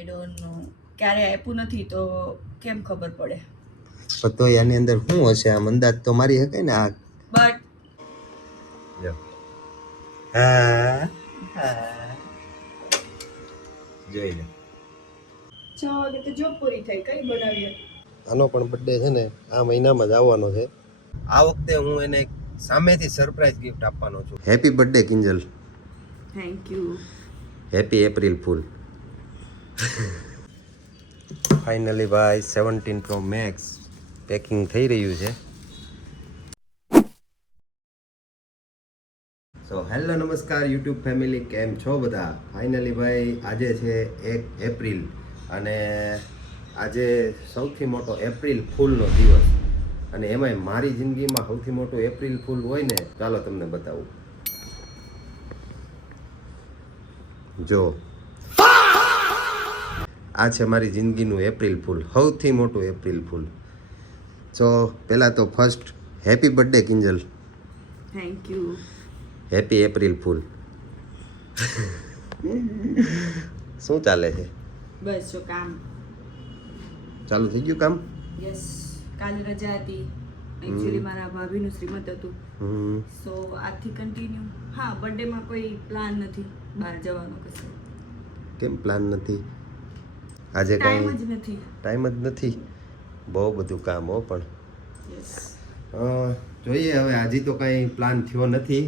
I don't know, ક્યારે આપ્યું નથી તો કેમ ખબર પડે. તો એની અંદર શું હશે? આમ અંદાજ તો મારી શકે ને આ. બટ જોઈ લે. ચાલો તો જોબ પૂરી થઈ, કઈ બનાવીએ? આનો પણ બર્થડે છે ને આ મહિનામાં જ આવવાનો છે. આ વખતે હું એને સામેથી સરપ્રાઈઝ ગિફ્ટ આપવાનો છું. Happy birthday Kinjal. Thank you. Happy April fool. Finally ભાઈ 17 Pro Max પેકિંગ થઈ રહ્યું છે. સો હેલો નમસ્કાર યુટ્યુબ ફેમિલી, કેમ છો બધા? ફાઇનલી ભાઈ આજે છે 1 એપ્રિલ અને આજે સૌથી મોટો એપ્રિલ ફૂલનો દિવસ, અને એમાંય મારી જિંદગીમાં સૌથી મોટો એપ્રિલ ફૂલ હોય ને, ચાલો તમને બતાવું. જો આ છે મારી જિંદગીનું એપ્રિલ ફૂલ, સૌથી મોટું એપ્રિલ ફૂલ. સો પહેલાં તો first happy birthday Kinjal. Thank you. Happy April fool. શું ચાલે છે? બસ જો કામ ચાલુ થઈ ગયું કામ? યસ, કાલે રજા હતી. એકચ્યુઅલી મારા ભાભીનું શ્રીમંત હતું, સો આજથી કન્ટિન્યુ. હા, બર્થડેમાં કોઈ પ્લાન નથી બહાર જવાનો કશે. કેમ પ્લાન નથી? આજે ટાઈમ કંઈ જ નથી. ટાઈમ જ નથી. બહુ બધું કામ હો. પણ યસ, જોઈએ હવે. હજી તો કાંઈ પ્લાન થયો નથી.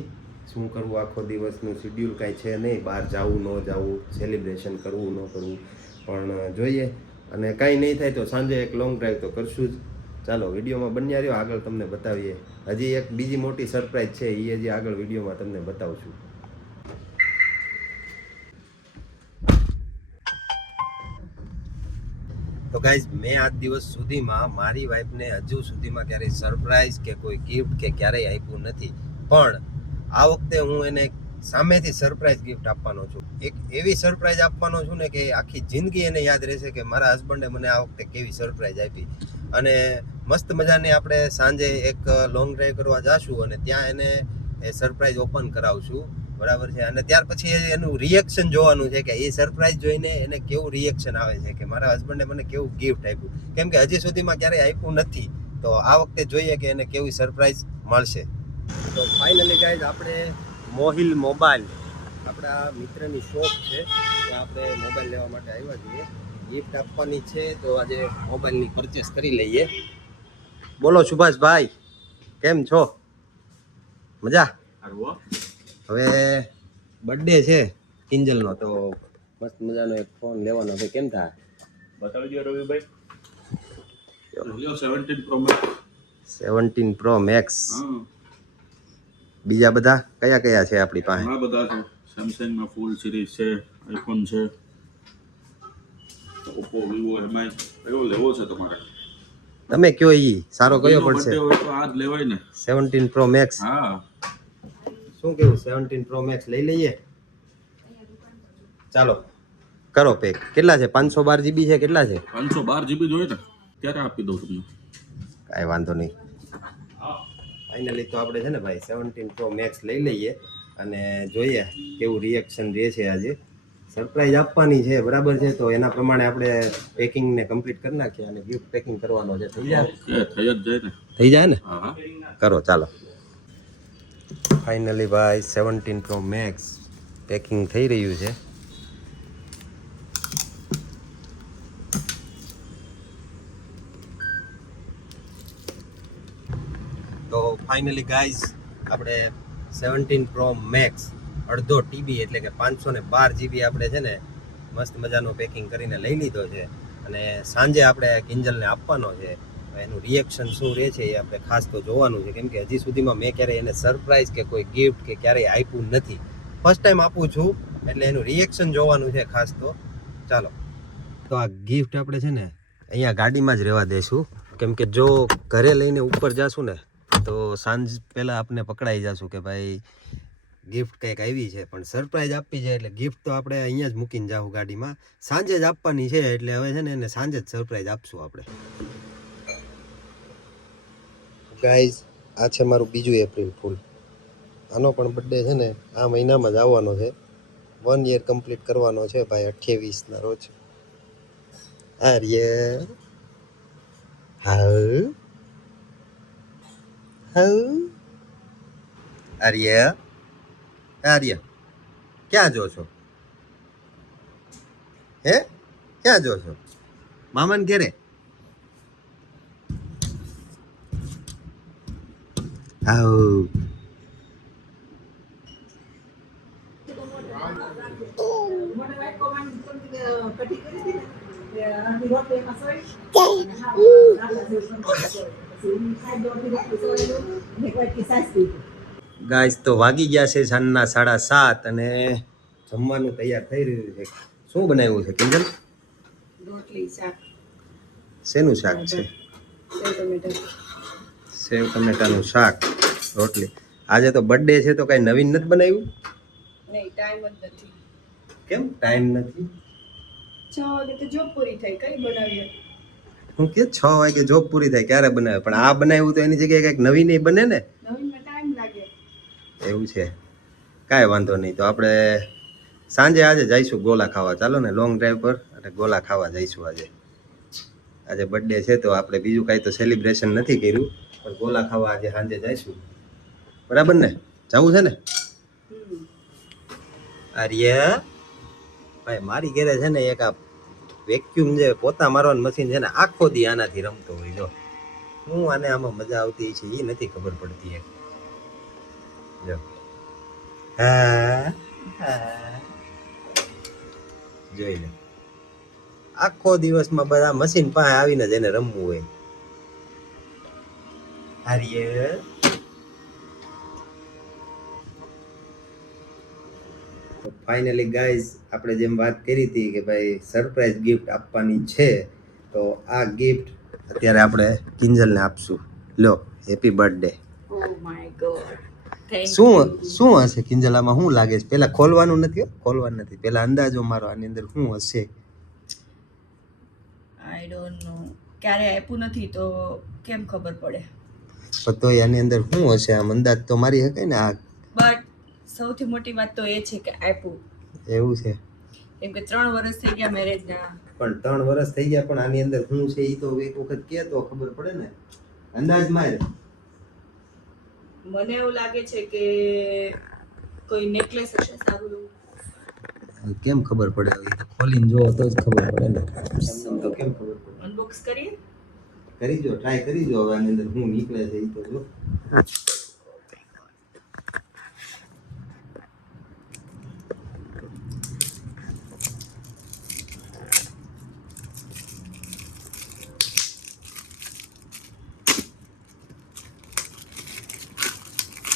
શું કરવું, આખો દિવસનું શેડ્યુલ કાંઈ છે નહીં. બહાર જવું ન જવું, સેલિબ્રેશન કરવું ન કરવું, પણ જોઈએ. અને કાંઈ નહીં થાય તો સાંજે એક લોંગ ડ્રાઈવ તો કરશું જ. ચાલો વિડીયોમાં બન્યા રહ્યો, આગળ તમને બતાવીએ. હજી એક બીજી મોટી સરપ્રાઈઝ છે, એ હજી આગળ વિડીયોમાં તમને બતાવશું. તો ગાઈઝ, મેં આજ દિવસ સુધીમાં મારી વાઈફને હજુ સુધીમાં ક્યારેય સરપ્રાઈઝ કે કોઈ ગિફ્ટ કે ક્યારેય આપ્યું નથી. પણ આ વખતે હું એને સામેથી સરપ્રાઈઝ ગિફ્ટ આપવાનો છું. એક એવી સરપ્રાઈઝ આપવાનો છું ને કે આખી જિંદગી એને યાદ રહેશે કે મારા હસબન્ડે મને આ વખતે કેવી સરપ્રાઈઝ આપી. અને મસ્ત મજાની આપણે સાંજે એક લોંગ ડ્રાઈવ કરવા જાશું અને ત્યાં એને એ સરપ્રાઈઝ ઓપન કરાવશું. બરાબર છે? અને ત્યાર પછી એનું રિએક્શન જોવાનું છે કે એ સરપ્રાઈઝ જોઈને એને કેવું રિએક્શન આવે છે કે મારા હસબન્ડે મને કેવું ગિફ્ટ આપ્યું. કેમ કે હજી સુધીમાં ક્યારેય આપ્યું નથી, તો આ વખતે જોઈએ કે એને કેવી સરપ્રાઈઝ મળશે. તો ફાઇનલી ગાઈઝ, આપણે મોહિલ મોબાઈલ, આપણા મિત્રની શોપ છે, ત્યાં આપણે મોબાઈલ લેવા માટે આવ્યા છીએ. ગિફ્ટ આપવાની છે તો આજે મોબાઈલની પરચેસ કરી લઈએ. બોલો સુભાષભાઈ, કેમ છો? મજા? હવે બર્થડે છે કિંજલનો, તો મસ્ત મજાનો એક ફોન લેવાનો છે. કેમ થાય? બતાવી દો રવિભાઈ. 17 Pro Max. 17 Pro Max. બીજા બધા કયા કયા છે આપણી પાસે? ઘણા બધા છે. સેમસંગ માં ફૂલ સિરીઝ છે, આઈફોન છે, ઓપ્પો, વિવો, એમઆઈ. કયો લેવો છે તમારે? તમે કયો ઈ સારો કયો પડશે? બર્થડે હોય તો આ જ લેવાય ને. 17 Pro Max. હા, શું કેવું, 17 Pro Max લઈ લઈએ? ચાલો કરો પેક. કેટલા છે? 512 GB છે? કેટલા છે? 512 GB જોઈએ ને ત્યારે આપી દઉં તમને. કાંઈ વાંધો નહીં. ફાઇનલી તો આપણે છે ને ભાઈ 17 Pro Max લઈ લઈએ અને જોઈએ કેવું રિએક્શન રહે છે. આજે સરપ્રાઈઝ આપવાની છે, બરાબર છે? તો એના પ્રમાણે આપણે પેકિંગને કમ્પ્લીટ કરી નાખીએ અને ગિફ્ટ પેકિંગ કરવાનો છે. થઈ જાય? થઈ જ જાય ને. થઈ જાય ને? હા, કરો ચાલો. ફાઇનલી ભાઈ 17 Pro Max પેકિંગ થઈ રહ્યું છે. તો ફાઇનલી ગાઈઝ, આપણે 17 Pro Max અડધો TB એટલે કે 512 GB આપણે છે ને મસ્ત મજાનું પેકિંગ કરીને લઈ લીધો છે. અને સાંજે આપણે કિંજલને આપવાનો છે. એનું રિએક્શન શું રહે છે એ આપણે ખાસ તો જોવાનું છે, કેમ કે હજી સુધીમાં મેં ક્યારેય એને સરપ્રાઈઝ કે કોઈ ગિફ્ટ કે ક્યારેય આપ્યું નથી. ફર્સ્ટ ટાઈમ આપું છું, એટલે એનું રિએક્શન જોવાનું છે ખાસ તો. ચાલો, તો આ ગિફ્ટ આપણે છે ને અહીંયા ગાડીમાં જ રહેવા દઈશું, કેમ કે જો ઘરે લઈને ઉપર જાશું ને તો સાંજ પહેલાં આપને પકડાઈ જશું કે ભાઈ ગિફ્ટ કંઈક આવી છે. પણ સરપ્રાઈઝ આપવી છે એટલે ગિફ્ટ તો આપણે અહીંયા જ મૂકીને જાવું ગાડીમાં. સાંજે જ આપવાની છે એટલે હવે છે ને એને સાંજે જ સરપ્રાઈઝ આપશું આપણે. ગાઈઝ, આ છે મારું બીજું એપ્રિલ ફૂલ. આનો પણ બર્થડે છે ને આ મહિનામાં જ આવવાનો છે. 1 યર કમ્પ્લીટ કરવાનો છે ભાઈ, 28ના રોજ. આર્ય હાઉ હાઉ આર્ય આર્ય ક્યાં જો છો હે ક્યાં જો છો મામાને ઘેરે આવ ગાઈસ તો વાગી ગયા છે સાંજના 7:30 અને જમવાનું તૈયાર થઈ રહ્યું છે શું બનાવ્યું છે કિંજલ રોટલી શાક શેનું શાક છે સેવ ટમેટા સેવ ટમેટાનું શાક રોટલી આજે તો બર્થડે છે તો કઈ નવીન નથી બનાવ્યું નહીં ટાઈમ જ નથી કેમ ટાઈમ નથી 6 વાગે તો જોબ પૂરી થઈ કઈ બનાવીએ હું કે 6 વાગે જોબ પૂરી થાય ક્યારે બનાવે પણ આ બનાવ્યું તો એની જગ્યાએ કઈક નવીન બને ને નવીનમાં ટાઈમ લાગે એવું છે કાંઈ વાંધો નહીં તો આપણે સાંજે આજે જઈશું ગોલા ખાવા ચાલો ને લોંગ ડ્રાઈવ પર અને ગોલા ખાવા જઈશું આજે બર્થડે છે તો આપણે બીજું કાંઈ તો સેલિબ્રેશન નથી કર્યું પણ ગોલા ખાવા આજે સાંજે જઈશું બરાબર ને જવું છે ને આર્ય ભાઈ મારી ઘરે છે ને એક આ વેક્યુમ જે પોતા મારવાનું મશીન છે ને આખો દી આનાથી રમતો હોય જો હું આને આમાં મજા આવતી છે એ નથી ખબર પડતી એક જો જોઈ લે આખો દિવસમાં બધા મશીન પાસે આવીને જ એને રમવું હોય આર્ય ફાઇનલી ગાઈઝ આપણે જેમ વાત કરી હતી કે ભાઈ સરપ્રાઈઝ ગિફ્ટ આપવાની છે તો આ ગિફ્ટ અત્યારે આપણે કિંજલને આપશું લો happy birthday oh my god શું શું હશે કિંજલ આમાં શું લાગે છે પેલા ખોલવાનું નથી ખોલવાનું નથી પેલા અંદાજો મારો આની અંદર શું હશે આઈ ડોન્ટ નો ક્યારે આપ્યું નથી તો કેમ ખબર પડે પણ તો આની અંદર શું હશે આમ અંદાજ તો મારી શકે ને આ બટ સૌથી મોટી વાત તો એ છે કે આપ્યું એવું છે કેમ કે 3 વર્ષ થઈ ગયા મેરેજના પણ 3 વર્ષ થઈ ગયા પણ આની અંદર શું છે એ તો એક વખત કે તો ખબર પડે ને અંદાજ માર મને એવું લાગે છે કે કોઈ નેકલેસ હશે સારું એવું કેમ ખબર પડે એ તો ખોલીને જોવો તો જ ખબર પડે ને એમ તો કેમ ખબર પડે અનબોક્સ કરીએ કરી જો ટ્રાય કરી જો હવે આની અંદર શું નીકળે છે એ તો જો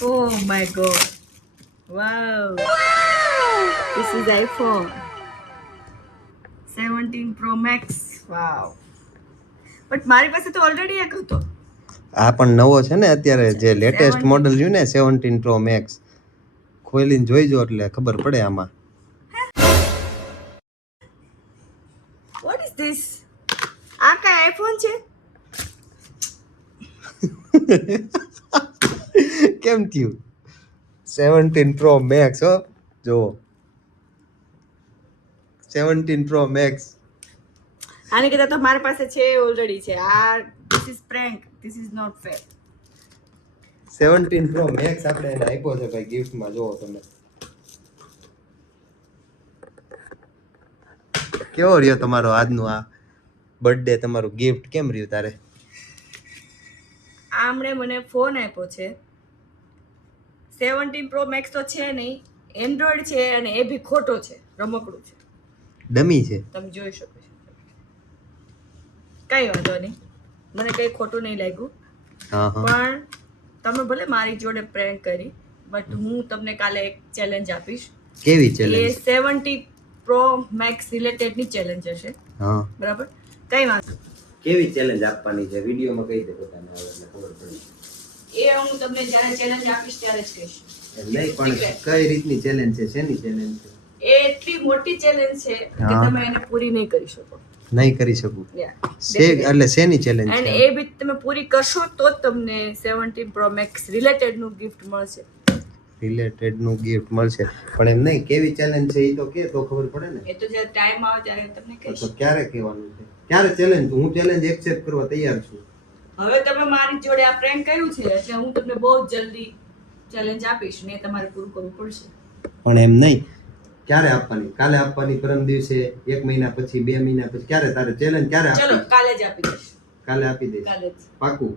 Oh my god. Wow. This is iPhone 17 Pro Max. Wow. But મારી પાસે તો ઓલરેડી એક હતો. આ પણ નવો છે ને અત્યારે જે લેટેસ્ટ મોડલ રહ્યું ને 17 Pro Max ખોલીને જોઈજો એટલે ખબર પડે આમાં What is this? આ કઈ આઈફોન છે? કેમ થયું 17 Pro Max હો જો 17 Pro Max આની કરતા તો મારી પાસે છે ઓલરેડી છે આ this is prank this is not fair 17 Pro Max આપણે એને આપ્યો છે ભાઈ ગિફ્ટમાં જોવો તમે કેવો રહ્યો તમારો આજનું આ બર્થડે તમારું ગિફ્ટ કેમ રહ્યું તારે આમણે મને ફોન આપ્યો છે 17 Pro Max તો છે નહીં એન્ડ્રોઈડ છે અને એ બી ખોટો છે રમકડું છે ડમી છે તમે જોઈ શકો છો કઈ વાંધો નહીં મને કઈ ખોટું નહીં લાગ્યું હા હા પણ તમે ભલે મારી જોડે પ્રેન્ક કરી બટ હું તમને કાલે એક ચેલેન્જ આપીશ કેવી એ ચેલેન્જ 70 Pro Max રિલેટેડની ચેલેન્જ હશે હા બરાબર કઈ વાંધો કેવી ચેલેન્જ આપવાની છે વિડીયોમાં કહી દે પોતાને આવે એટલે ખબર પડે એ હું તમને જ્યારે ચેલેન્જ આપીશ ત્યારે જ કહીશ નહીં પણ કઈ રીતની ચેલેન્જ છે શેની ચેલેન્જ છે એ એટલી મોટી ચેલેન્જ છે કે હા. તમે એને પૂરી નહીં કરી શકો નહીં કરી શકું Yeah. એટલે શેની ચેલેન્જ અને છે એ બી તમે પૂરી કરશો તો જ તમને 17 Pro Max રિલેટેડ નું ગિફ્ટ મળશે રિલેટેડ નું ગિફ્ટ મળશે પણ એમ નહીં કેવી ચેલેન્જ છે એ તો કે તો ખબર પડે ને એ તો જ્યારે ટાઈમ આવે ત્યારે તમને કહીશ તો ક્યારે કહેવાનું છે ક્યારે ચેલેન્જ? હું ચેલેન્જ એક્સેપ્ટ કરવા તૈયાર છું. હવે તમે મારી જોડે આ પ્રેન્ક કર્યું છે એટલે હું તમને બહુ જલ્દી ચેલેન્જ આપીશ ને તમારે પૂરું કરવું પડશે. પણ એમ નહીં, ક્યારે આપવાની? કાલે આપવાની, પરમ દિવસે, 1 મહિના પછી, 2 મહિના પછી? ક્યારે તારે ચેલેન્જ ક્યારે ચલો આપવી? કાલે જ આપી દઈશ. કાલે આપી દઈશ. કાલે જ. પાકું,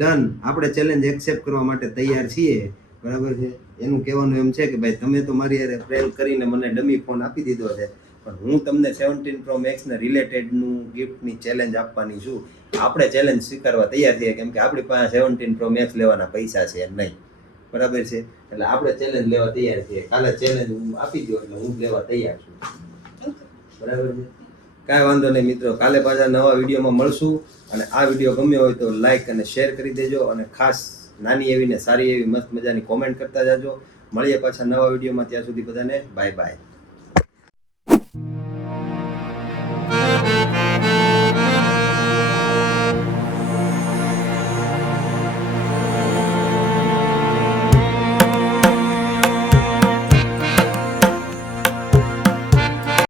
ડન. આપણે ચેલેન્જ એક્સેપ્ટ કરવા માટે તૈયાર છીએ, બરાબર છે. એનું કહેવાનું એમ છે કે ભાઈ તમે તો મારી હારે પ્રેન્ક કરીને મને ડમી ફોન આપી દીધો છે, પણ હું તમને 17 Pro Max ને રિલેટેડનું ગિફ્ટની ચેલેન્જ આપવાની છું. આપણે ચેલેન્જ સ્વીકારવા તૈયાર છીએ, કેમ કે આપણી પાસે 17 Pro Max લેવાના પૈસા છે નહીં, બરાબર છે. એટલે આપણે ચેલેન્જ લેવા તૈયાર છીએ. કાલે ચેલેન્જ હું આપી દો એટલે હું લેવા તૈયાર છું, બરાબર છે. કાંઈ વાંધો નહીં મિત્રો, કાલે પાછા નવા વિડીયોમાં મળશું. અને આ વિડીયો ગમ્યો હોય તો લાઈક અને શેર કરી દેજો, અને ખાસ નાની એવી ને સારી એવી મસ્ત મજાની કોમેન્ટ કરતા જાજો. મળીએ પાછા નવા વિડીયોમાં, ત્યાં સુધી બધાને બાય બાય.